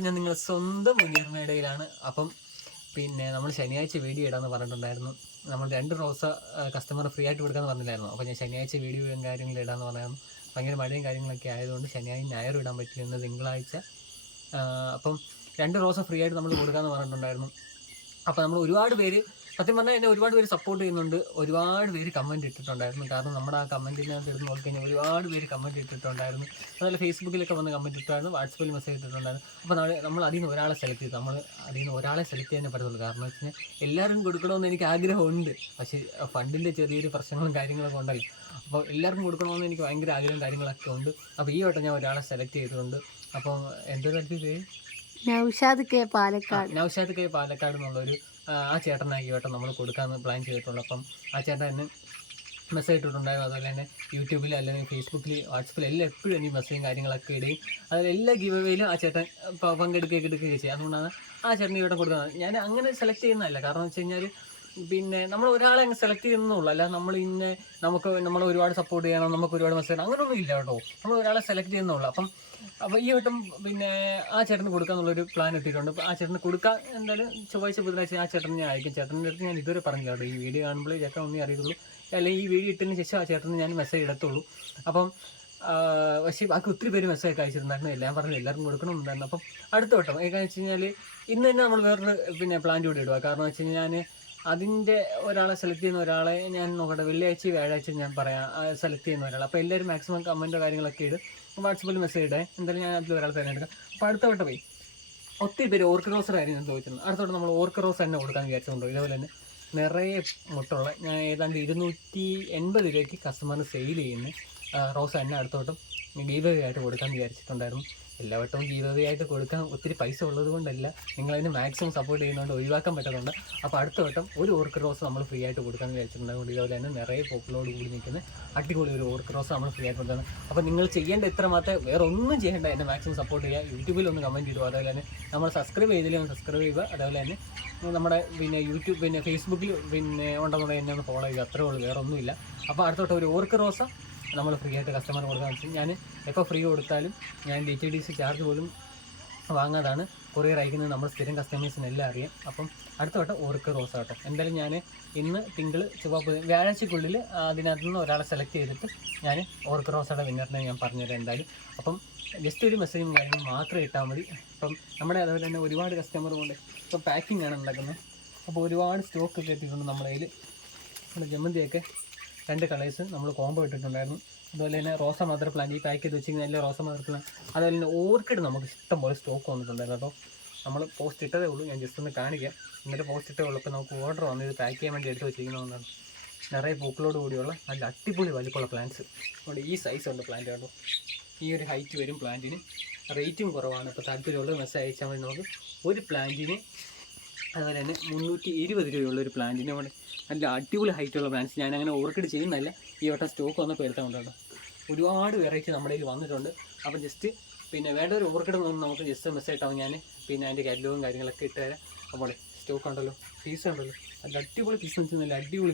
അപ്പം ഞാൻ നിങ്ങളുടെ സ്വന്തം മുന്നേറുന്നിടയിലാണ് അപ്പം പിന്നെ നമ്മൾ ശനിയാഴ്ച വീഡിയോ ഇടാന്ന് പറഞ്ഞിട്ടുണ്ടായിരുന്നു. നമ്മൾ രണ്ട് റോസ കസ്റ്റമർ ഫ്രീ ആയിട്ട് കൊടുക്കാന്ന് പറഞ്ഞില്ലായിരുന്നു അപ്പോൾ ഞാൻ ശനിയാഴ്ച വീഡിയോയും കാര്യങ്ങളും ഇടാന്ന് പറഞ്ഞായിരുന്നു. ഭയങ്കര മഴയും കാര്യങ്ങളൊക്കെ ആയതുകൊണ്ട് ശനിയാഴ്ച ഞായർ ഇടാൻ പറ്റില്ല ഇന്ന് തിങ്കളാഴ്ച. അപ്പം രണ്ട് റോസ ഫ്രീ ആയിട്ട് നമ്മൾ കൊടുക്കാമെന്ന് പറഞ്ഞിട്ടുണ്ടായിരുന്നു. അപ്പോൾ നമ്മൾ ഒരുപാട് പേര് സത്യം പറഞ്ഞാൽ എന്നെ ഒരുപാട് പേര് സപ്പോർട്ട് ചെയ്യുന്നുണ്ട്. ഒരുപാട് പേര് കമന്റ് ഇട്ടിട്ടുണ്ടായിരുന്നു. കാരണം നമ്മുടെ ആ കമന്റിനകത്ത് ഇരുന്ന് നോക്കിക്കഴിഞ്ഞാൽ ഒരുപാട് പേര് കമന്റ് ഇട്ടിട്ടുണ്ടായിരുന്നു. അതുപോലെ ഫേസ്ബുക്കിലൊക്കെ വന്ന് കമന്റ് ഇട്ടായിരുന്നു. വാട്സപ്പിൽ മെസ്സേജ് ഇട്ടിട്ടുണ്ടായിരുന്നു. അപ്പോൾ നമ്മൾ നമ്മൾ അതിൽ നിന്ന് ഒരാളെ സെലക്ട് ചെയ്തു. നമ്മൾ അതിൽ നിന്ന് ഒരാളെ സെലക്ട് ചെയ്യാനേ പറ്റത്തുള്ളൂ. കാരണം വെച്ച് കഴിഞ്ഞാൽ എല്ലാവരും കൊടുക്കണമെന്ന് എനിക്ക് ആഗ്രഹമുണ്ട്. പക്ഷേ ഫണ്ടിന്റെ ചെറിയൊരു പ്രശ്നങ്ങളും കാര്യങ്ങളൊക്കെ ഉണ്ടല്ലോ. അപ്പോൾ എല്ലാവർക്കും കൊടുക്കണമെന്ന് എനിക്ക് ഭയങ്കര ആഗ്രഹം കാര്യങ്ങളൊക്കെ ഉണ്ട്. അപ്പോൾ ഈ വട്ടം ഞാൻ ഒരാളെ സെലക്ട് ചെയ്തിട്ടുണ്ട്. അപ്പം എന്തൊരു പേര്? നൗഷാദ് കെ പാലക്കാട്. നൗഷാദ് കെ പാലക്കാട് എന്നുള്ളൊരു ആ, ചേട്ടനായി നമ്മൾ കൊടുക്കാമെന്ന് പ്ലാൻ ചെയ്തിട്ടുള്ളൂ. അപ്പം ആ ചേട്ടൻ എന്നെ മെസ്സേജ് ഇട്ടിട്ടുണ്ടായിരുന്നു. അതുപോലെ തന്നെ യൂട്യൂബിൽ അല്ലെങ്കിൽ ഫേസ്ബുക്കിൽ വാട്സപ്പിൽ എല്ലാം എപ്പോഴും എനിക്ക് മെസ്സേജും കാര്യങ്ങളൊക്കെ ഇടുകയും അതിൽ എല്ലാ ഗിവ് ആ ചേട്ടൻ പങ്കെടുക്കുകയൊക്കെ എടുക്കുകയൊക്കെ ചെയ്യും. അതുകൊണ്ടാണ് ആ ചേട്ടൻ ഈ വട്ടം കൊടുക്കുന്നത്. ഞാൻ അങ്ങനെ സെലക്ട് ചെയ്യുന്നതല്ല. കാരണം എന്ന് വെച്ച് കഴിഞ്ഞാൽ പിന്നെ നമ്മൾ ഒരാളെ അങ്ങ് സെലക്ട് ചെയ്യുന്നുള്ളൂ അല്ല നമ്മൾ ഇന്നെ നമുക്ക് നമ്മൾ ഒരുപാട് സപ്പോർട്ട് ചെയ്യണം നമുക്ക് ഒരുപാട് മെസ്സേജ് അങ്ങനെയൊന്നും ഇല്ല കേട്ടോ. നമ്മൾ ഒരാളെ സെലക്ട് ചെയ്യുന്നുള്ളൂ അപ്പം അപ്പോൾ ഈ വട്ടം പിന്നെ ആ ചേട്ടന് കൊടുക്കാന്നുള്ളൊരു പ്ലാൻ അപ്പോൾ ആ ചേട്ടന് കൊടുക്കുക എന്തായാലും ചൊവ്വാഴ്ച ബുധനാഴ്ച ആ ചേട്ടന് ഞാൻ അയക്കും. ചേട്ടന്റെ അടുത്ത് ഞാൻ ഇതുവരെ പറഞ്ഞില്ല കേട്ടോ. ഈ വീഡിയോ കാണുമ്പോൾ ചേട്ടൻ ഒന്നേ അറിയത്തുള്ളൂ. അല്ലെങ്കിൽ ഈ വീഡിയോ ഇട്ടതിന് ശേഷം ആ ചേട്ടന് ഞാൻ മെസ്സേജ് ഇടത്തുള്ളൂ. അപ്പം പക്ഷേ ബാക്കി ഒത്തിരി പേര് മെസ്സേജ് ഒക്കെ അയച്ചിട്ടുണ്ടായിരുന്നു എല്ലാം പറഞ്ഞു എല്ലാവർക്കും കൊടുക്കണമെന്നുണ്ടായിരുന്നു. അപ്പം അടുത്ത വട്ടം ഏകാന്ന് വെച്ച് കഴിഞ്ഞാൽ ഇന്ന് തന്നെ നമ്മൾ വേറൊരു പിന്നെ പ്ലാൻ കൂടി ഇടുക. കാരണം വെച്ച് കഴിഞ്ഞാൽ ഞാൻ അതിന്റെ ഒരാളെ സെലക്ട് ചെയ്യുന്ന ഒരാളെ ഞാൻ നോക്കട്ടെ. വെള്ളിയാഴ്ച വ്യാഴാഴ്ച ഞാൻ പറയാം സെലക്ട് ചെയ്യുന്ന ഒരാൾ അപ്പോൾ എല്ലാവരും മാക്സിമം കമന്റോ കാര്യങ്ങളൊക്കെ ഇടും. വാട്സപ്പിൽ മെസ്സേജ് ഇടേ. എന്തായാലും ഞാൻ അതിൽ ഒരാൾ തിരഞ്ഞെടുക്കാം അപ്പോൾ അടുത്ത വട്ടം പോയി. ഒത്തിരി പേര് ഓർക്ക് റോസർ ആയിരുന്നു ഞാൻ ചോദിച്ചിരുന്നത്. അടുത്ത വട്ടം നമ്മൾ ഓർക്ക് റോസ് തന്നെ കൊടുക്കാൻ വിചാരിച്ചുകൊണ്ടോ ഇതേപോലെ തന്നെ നിറയെ മുട്ടുള്ള ഞാൻ ഏതാണ്ട് ഇരുന്നൂറ്റി എൺപത് രൂപയ്ക്ക് കസ്റ്റമറിന് സെയിൽ ചെയ്യുന്ന. ആ, റോസ് തന്നെ അടുത്തോട്ടും ഗീവ് ആയിട്ട് കൊടുക്കാൻ വിചാരിച്ചിട്ടുണ്ടായിരുന്നു. എല്ലാ വട്ടവും ഗീവ് ആയിട്ട് കൊടുക്കാൻ ഒത്തിരി പൈസ ഉള്ളത് കൊണ്ടല്ല നിങ്ങളതിന് മാക്സിമം സപ്പോർട്ട് ചെയ്യുന്നതുകൊണ്ട് ഒഴിവാക്കാൻ പറ്റുന്നുണ്ട് അപ്പോൾ അടുത്ത വട്ടം ഒരു ഓർക്ക് റോസ് നമ്മൾ ഫ്രീ ആയിട്ട് കൊടുക്കാൻ വിചാരിച്ചിട്ടുണ്ടായിരുന്നു. ഇതുപോലെ തന്നെ നിറയെ പൂക്കളോട് കൂടി നിൽക്കുന്ന അടിപൊളി ഒരു ഓർക്ക് റോസ് നമ്മൾ ഫ്രീ ആയിട്ട് കൊടുക്കുന്നത് അപ്പോൾ നിങ്ങൾ ചെയ്യേണ്ട ഇത്ര മാത്രമേ വേറെ ഒന്നും ചെയ്യേണ്ട എന്നെ മാക്സിമം സപ്പോർട്ട് ചെയ്യുക. യൂട്യൂബിൽ ഒന്ന് കമന്റ് ചെയ്തു. അതേപോലെ തന്നെ നമ്മൾ സബ്സ്ക്രൈബ് ചെയ്തില്ലെങ്കിൽ ഒന്ന് സബ്സ്ക്രൈബ് ചെയ്യുക. അതേപോലെ തന്നെ നമ്മുടെ പിന്നെ യൂട്യൂബ് പിന്നെ ഫേസ്ബുക്കിൽ പിന്നെ ഉണ്ടെന്നുണ്ടെങ്കിൽ എന്നെ ഒന്ന് ഫോളോ ചെയ്യുക. അത്രേ ഉള്ളൂ. വേറെ ഒന്നുമില്ല അപ്പോൾ അടുത്തോട്ട് ഒരു ഓർക്ക് റോസ നമ്മൾ ഫ്രീ ആയിട്ട് കസ്റ്റമർ കൊടുക്കാൻ വെച്ചാൽ ഞാൻ എപ്പോൾ ഫ്രീ കൊടുത്താലും ഞാൻ D T D C charge പോലും വാങ്ങാതാണ്. കൊറിയർ അയക്കുന്നത് നമ്മൾ സ്ഥിരം കസ്റ്റമേഴ്സിന് എല്ലാം അറിയാം. അപ്പം അടുത്ത വട്ടം ഓർക്ക് റോസ് ആട്ടോ എന്തായാലും ഞാൻ ഇന്ന് തിങ്കൾ ചുവപ്പ് വ്യാഴാഴ്ചക്കുള്ളിൽ അതിനകത്ത് നിന്ന് ഒരാളെ സെലക്ട് ചെയ്തിട്ട് ഞാൻ ഓർക്ക് റോസയുടെ വിന്നറിനെ ഞാൻ പറഞ്ഞുതരാം എന്തായാലും. അപ്പം ജസ്റ്റ് ഒരു മെസ്സേജും കാര്യങ്ങളും മാത്രം ഇട്ടാൽ മതി. അപ്പം നമ്മുടെ അതുപോലെ തന്നെ ഒരുപാട് കസ്റ്റമർ കൊണ്ട് ഇപ്പോൾ പാക്കിംഗ് ആണ് ഉണ്ടാക്കുന്നത്. അപ്പോൾ ഒരുപാട് സ്റ്റോക്ക് ഒക്കെ എത്തിയിട്ടുണ്ട് നമ്മുടെ കയ്യിൽ നമ്മുടെ ജമന്തിയൊക്കെ രണ്ട് കളേഴ്സ് നമ്മൾ കോംബോ ഇട്ടിട്ടുണ്ടായിരുന്നു. അതുപോലെ തന്നെ റോസ മദർ പ്ലാന്റ് ഈ പാക്ക് ചെയ്ത് വെച്ചിരിക്കുന്ന എല്ലാ റോസ മദർ പ്ലാന്റ് അതുപോലെ തന്നെ ഓർക്കിഡ് നമുക്ക് ഇഷ്ടം പോലെ സ്റ്റോക്ക് വന്നിട്ടുണ്ടായിരുന്നു. കേട്ടോ നമ്മൾ പോസ്റ്റ് ഇട്ടതേ ഉള്ളൂ. ഞാൻ ജസ്റ്റ് ഒന്ന് കാണിക്കാം. എന്നിട്ട് പോസ്റ്റ് ഇട്ടേ ഉള്ളൂ. അപ്പോൾ നമുക്ക് ഓർഡർ വന്ന് ഇത് പാക്ക് ചെയ്യാൻ വേണ്ടി എടുത്ത് വെച്ചിരിക്കുന്നതാണ് നിറയെ പൂക്കളോട് കൂടിയുള്ള നല്ല അടിപൊളി വലിപ്പമുള്ള പ്ലാന്റ്സ് അതുകൊണ്ട് ഈ സൈസ് ഉണ്ട് പ്ലാന്റ് കേട്ടോ. ഈ ഒരു ഹൈറ്റ് വരും പ്ലാന്റിന് റേറ്റും കുറവാണ്. ഇപ്പോൾ താല്പര്യമുള്ള മെസ്സേജ് അയച്ചാൽ മതി നമുക്ക്. ഒരു പ്ലാന്റിന് അതുപോലെ തന്നെ മുന്നൂറ്റി ഇരുപത് രൂപയുള്ള ഒരു പ്ലാന്റിനെ കൊണ്ട് നല്ല അടിപൊളി ഹൈറ്റുള്ള പ്ലാന്റ്സ് ഞാൻ അങ്ങനെ ഓർക്കിഡ് ചെയ്യുന്നതല്ല. ഈ വട്ടം സ്റ്റോക്ക് വന്നപ്പോൾ എടുത്തുകൊണ്ടാണ് ഒരുപാട് വെറൈറ്റി നമ്മുടെ കയ്യിൽ വന്നിട്ടുണ്ട്. അപ്പോൾ ജസ്റ്റ് പിന്നെ വേണ്ട ഒരു ഓർക്കിഡ് നിന്ന് നമുക്ക് ജസ്റ്റ് മെസ്സേജ് ഇട്ടാവും ഞാൻ പിന്നെ അതിന്റെ കല്ലുവും കാര്യങ്ങളൊക്കെ ഇട്ട് തരാം. അപ്പോൾ സ്റ്റോക്ക് ഉണ്ടല്ലോ ഫീസ് ഉണ്ടല്ലോ. നല്ല അടിപൊളി പീസ് വെച്ചാൽ നല്ല അടിപൊളി